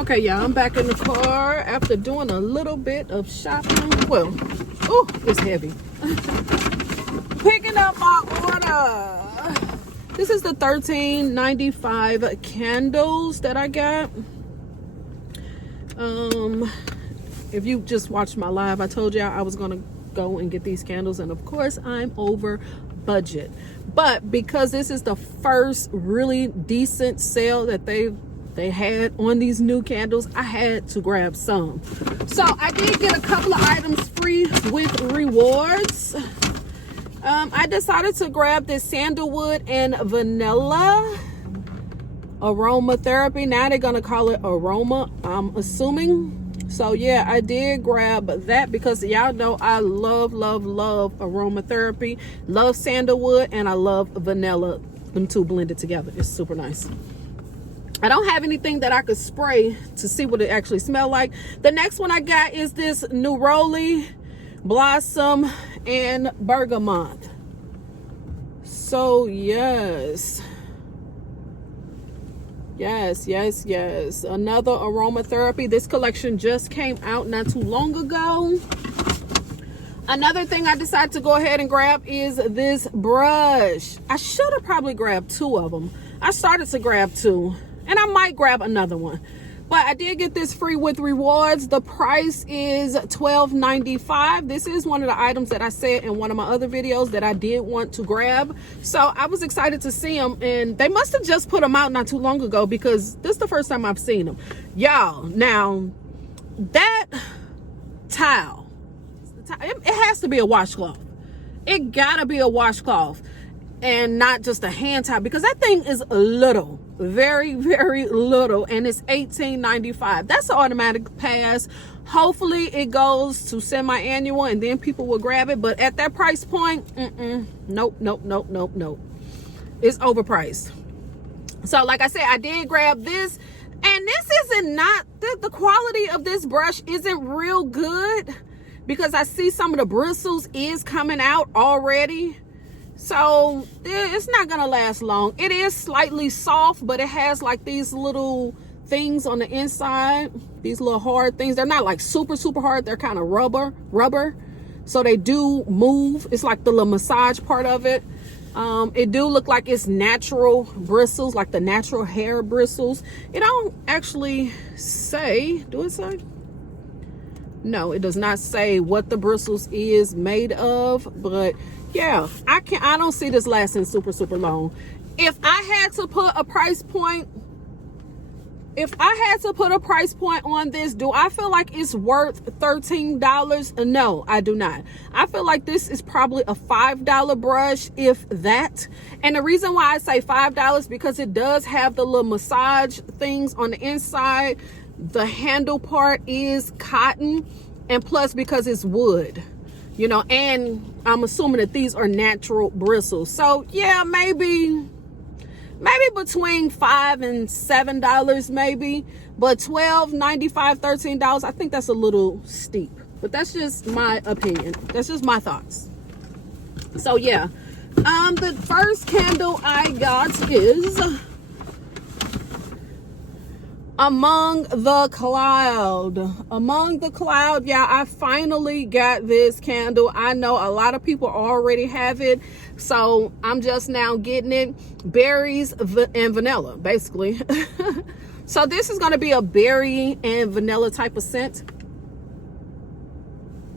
Okay, y'all, I'm back in the car after doing a little bit of shopping. Well, oh, it's heavy. Picking up my order. This is the $13.95 candles that I got. If you just watched my live, I told y'all I was gonna go and get these candles, and of course I'm over budget. But because this is the first really decent sale that they had on these new candles, I had to grab some. So I did get a couple of items free with rewards. I decided to grab this sandalwood and vanilla aromatherapy. Now they're gonna call it aroma, I'm assuming. So yeah, I did grab that because y'all know I love aromatherapy, love sandalwood, and I love vanilla. Them two blended together, it's super nice. I don't have anything that I could spray to see what it actually smells like. The next one I got is this Neroli Blossom and Bergamot. So yes. Another aromatherapy. This collection just came out not too long ago. Another thing I decided to go ahead and grab is this brush. I should have probably grabbed two of them. I started to grab two, and I might grab another one, but I did get this free with rewards. The price is $12.95. This is one of the items that I said in one of my other videos that I did want to grab. So I was excited to see them, and they must have just put them out not too long ago because this is the first time I've seen them. Y'all, now that towel, it has to be a washcloth. It gotta be a washcloth and not just a hand towel, because that thing is little, very little, and it's $18.95. That's an automatic pass. Hopefully it goes to semi-annual and then people will grab it, but at that price point, nope. It's overpriced. So like I said, I did grab this, and this isn't not the quality of this brush isn't real good, because I see some of the bristles is coming out already. So it's not gonna last long. It is slightly soft, but it has like these little things on the inside, these little hard things. They're not like super hard, they're kind of rubber, so they do move. It's like the little massage part of it. It do look like it's natural bristles, like the natural hair bristles. It don't actually say, do it say? No, it does not say what the bristles is made of, but yeah, I don't see this lasting super long. If I had to put a price point, on this, do I feel like it's worth $13? No, I do not. I feel like this is probably a $5 brush, if that. And the reason why I say $5 because it does have the little massage things on the inside. The handle part is cotton, and plus because it's wood, you know, and I'm assuming that these are natural bristles. So yeah, maybe between $5 and $7 maybe, but $12.95, $13, I think that's a little steep, but that's just my opinion. That's just my thoughts. So yeah, the first candle I got is Among the Cloud. Yeah, I finally got this candle. I know a lot of people already have it, so I'm just now getting it. Berries and vanilla, basically. So this is going to be a berry and vanilla type of scent.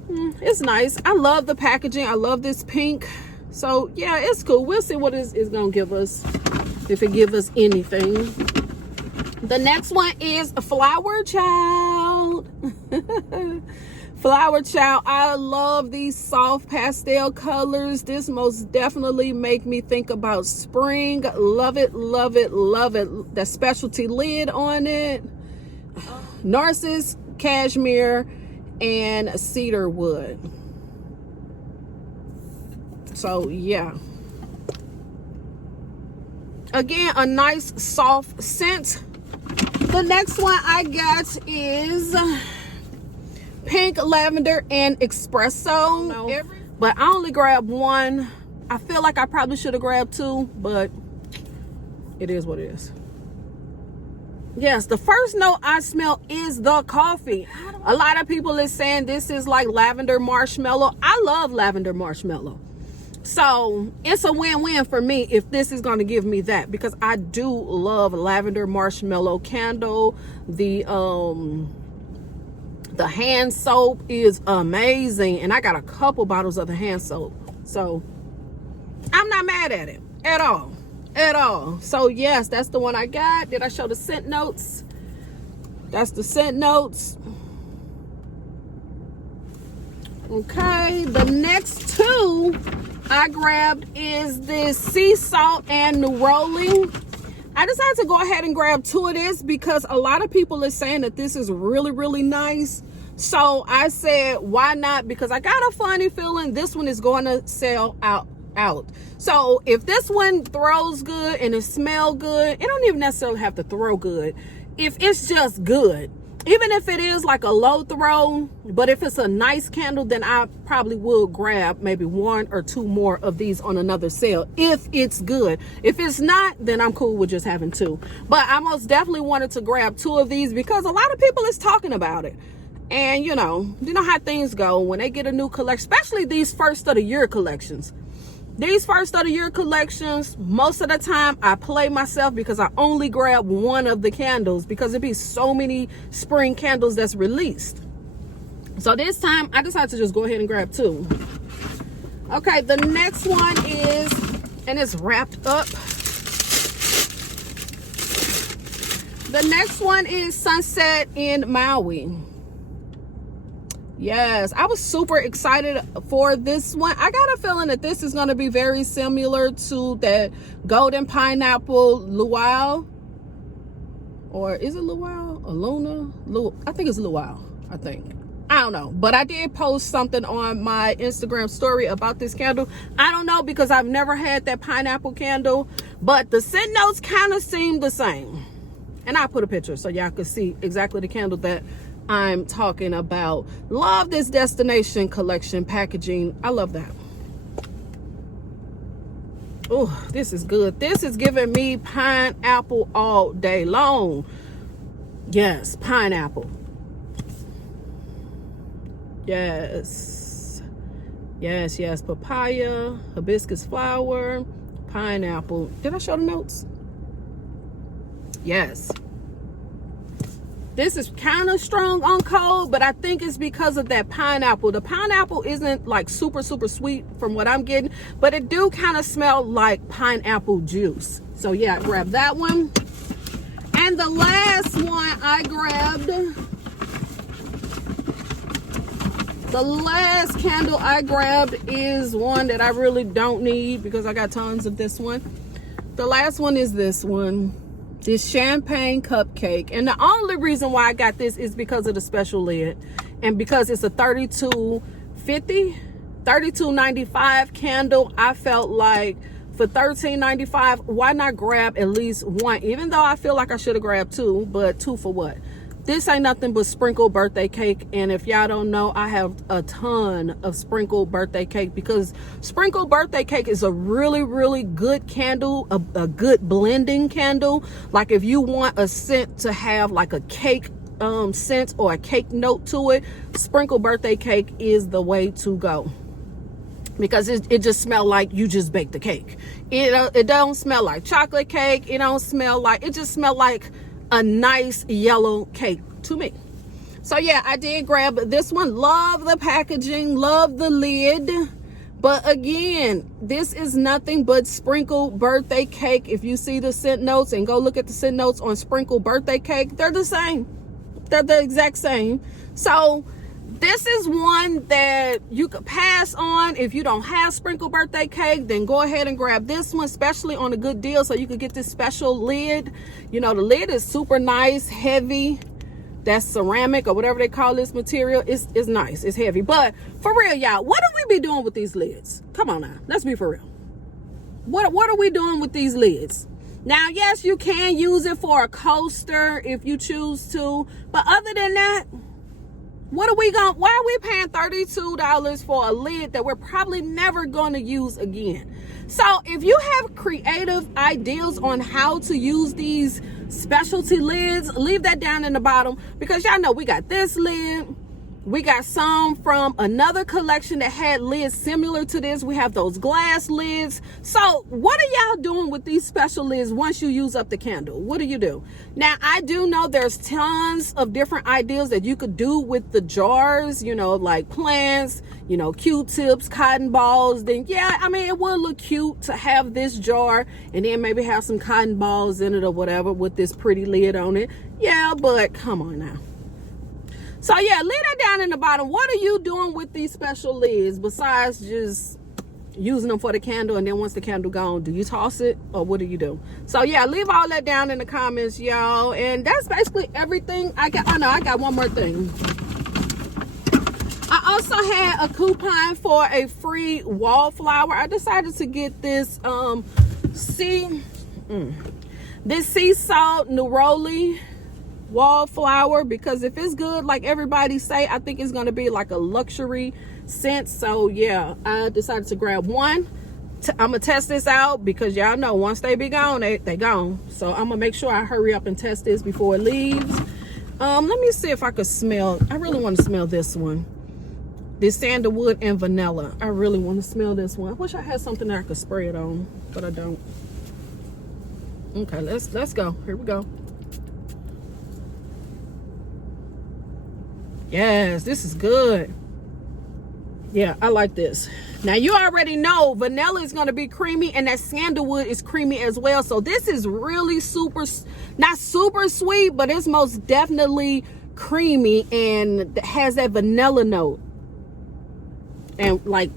It's nice. I love the packaging. I love this pink. So yeah, it's cool. We'll see what it's going to give us, if it gives us anything. The next one is Flower Child. Flower Child. I love these soft pastel colors. This most definitely make me think about spring. Love it. The specialty lid on it. Narcissus, cashmere, and cedar wood. So yeah. Again, a nice soft scent. The next one I got is Pink Lavender and Espresso. But I only grabbed one. I feel like I probably should have grabbed two, but it is what it is. Yes, the first note I smell is the coffee. A lot of people is saying this is like lavender marshmallow. I love lavender marshmallow. So it's a win-win for me if this is going to give me that, because I do love lavender marshmallow candle. The hand soap is amazing, and I got a couple bottles of the hand soap, so I'm not mad at it at all. So yes, that's the one I got. Did I show the scent notes? That's the scent notes. Okay, the next two I grabbed is this sea salt and neroli. I decided to go ahead and grab two of this because a lot of people are saying that this is really nice. So I said, why not? Because I got a funny feeling this one is going to sell out. So if this one throws good and it smells good, it don't even necessarily have to throw good. If it's just good, even if it is like a low throw, but if it's a nice candle, then I probably will grab maybe one or two more of these on another sale if it's good. If it's not, then I'm cool with just having two. But I most definitely wanted to grab two of these because a lot of people is talking about it. And you know how things go when they get a new collection, especially these first of the year collections. These first of the year collections, most of the time I play myself because I only grab one of the candles because it be so many spring candles that's released. So this time I decided to just go ahead and grab two. Okay, the next one is, and it's wrapped up. The next one is Sunset in Maui. Yes, I was super excited for this one. I got a feeling that this is going to be very similar to that golden pineapple luau. Or is it luau or luna? I think it's luau, I don't know, but I did post something on my Instagram story about this candle. I don't know because I've never had that pineapple candle, but the scent notes kind of seem the same. And I put a picture so y'all could see exactly the candle that I'm talking about. Love this destination collection packaging. I love that. Oh, this is good. This is giving me pineapple all day long. Yes, pineapple. Yes, papaya, hibiscus flower, pineapple. Did I show the notes? Yes. This is kind of strong on cold, but I think it's because of that pineapple. The pineapple isn't like super sweet from what I'm getting, but it do kind of smell like pineapple juice. So yeah, I grabbed that one. And the last one I grabbed, the last candle I grabbed is one that I really don't need because I got tons of this one. The last one is this one. This champagne cupcake, and the only reason why I got this is because of the special lid and because it's a $32.95 candle. I felt like for $13.95, why not grab at least one, even though I feel like I should have grabbed two, but two for what? This ain't nothing but sprinkle birthday cake. And if y'all don't know, I have a ton of sprinkle birthday cake because sprinkle birthday cake is a really good candle, a good blending candle. Like if you want a scent to have like a cake scent or a cake note to it, sprinkle birthday cake is the way to go. Because it just smells like you just baked the cake. It don't smell like chocolate cake. It don't smell like, it just smells like a nice yellow cake to me. So yeah, I did grab this one. Love the packaging, love the lid, but again, this is nothing but sprinkle birthday cake. If you see the scent notes and go look at the scent notes on sprinkle birthday cake, they're the same. They're the exact same. So this is one that you could pass on. If you don't have sprinkle birthday cake, then go ahead and grab this one, especially on a good deal, so you could get this special lid. You know, the lid is super nice, heavy. That's ceramic or whatever they call this material. It's nice, it's heavy. But for real, y'all, what do we be doing with these lids? Come on now, let's be for real. What are we doing with these lids? Now, yes, you can use it for a coaster if you choose to, but other than that, why are we paying $32 for a lid that we're probably never going to use again? So if you have creative ideas on how to use these specialty lids, leave that down in the bottom, because y'all know we got this lid. We got some from another collection that had lids similar to this. We have those glass lids. So what are y'all doing with these special lids once you use up the candle? What do you do? Now, I do know there's tons of different ideas that you could do with the jars, you know, like plants, you know, Q-tips, cotton balls. Then, yeah, I mean, it would look cute to have this jar and then maybe have some cotton balls in it or whatever with this pretty lid on it. Yeah, but come on now. So yeah, leave that down in the bottom. What are you doing with these special lids besides just using them for the candle, and then once the candle gone, do you toss it or what do you do? So yeah, leave all that down in the comments, y'all. And that's basically everything I got. Oh no, I got one more thing. I also had a coupon for a free wallflower. I decided to get this this sea salt neroli wallflower, because if it's good like everybody say, I think it's going to be like a luxury scent. So yeah, I decided to grab one. I'm gonna test this out, because y'all know once they be gone, they gone. So I'm gonna make sure I hurry up and test this before it leaves. Let me see if I could smell. I really want to smell this one, this sandalwood and vanilla. I really want to smell this one. I wish I had something that I could spray it on, but I don't. Okay, let's go. Here we go. Yes, this is good. Yeah, I like this. Now, you already know vanilla is going to be creamy, and that sandalwood is creamy as well. So this is really not super sweet, but it's most definitely creamy and has that vanilla note. And like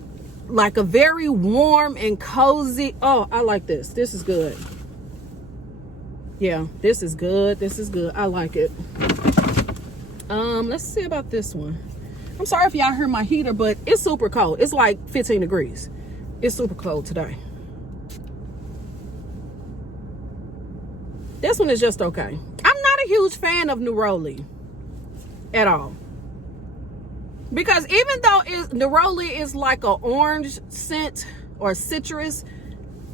a very warm and cozy. Oh, I like this. This is good. Yeah, this is good. This is good. I like it. Let's see about this one. I'm sorry if y'all heard my heater, but it's super cold. It's like 15 degrees. It's super cold today. This one is just okay. I'm not a huge fan of neroli at all, because even though neroli is like an orange scent or citrus,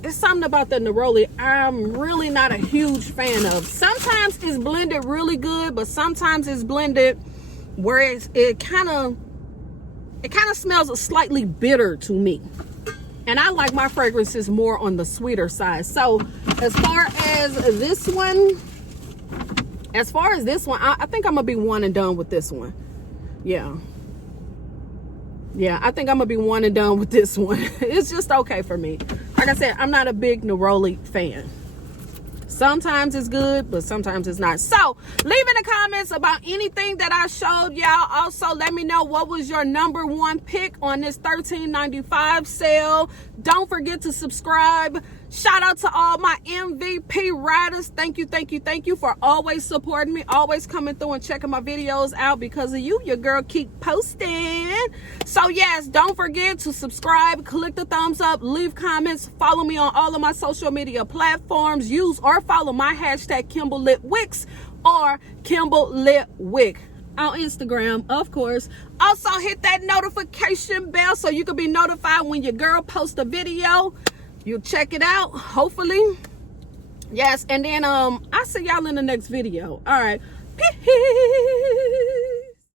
it's something about the neroli I'm really not a huge fan of. Sometimes it's blended really good, but sometimes it's blended where it kind of smells slightly bitter to me, and I like my fragrances more on the sweeter side. So as far as this one, I think I'm gonna be one and done with this one. Yeah, I think I'm gonna be one and done with this one. It's just okay for me. Like I said, I'm not a big neroli fan. Sometimes it's good, but sometimes it's not. So leave in the comments about anything that I showed y'all. Also, let me know what was your #1 pick on this $13.95 sale. Don't forget to subscribe. Shout out to all my MVP riders. Thank you for always supporting me, always coming through and checking my videos out. Because of you, your girl keep posting. So yes, don't forget to subscribe, click the thumbs up, leave comments, follow me on all of my social media platforms. Use or follow my hashtag KimbleLitWicks or KimbleLitWick on Instagram, of course. Also hit that notification bell so you can be notified when your girl posts a video. You check it out, hopefully. Yes, and then I'll see y'all in the next video. All right, peace.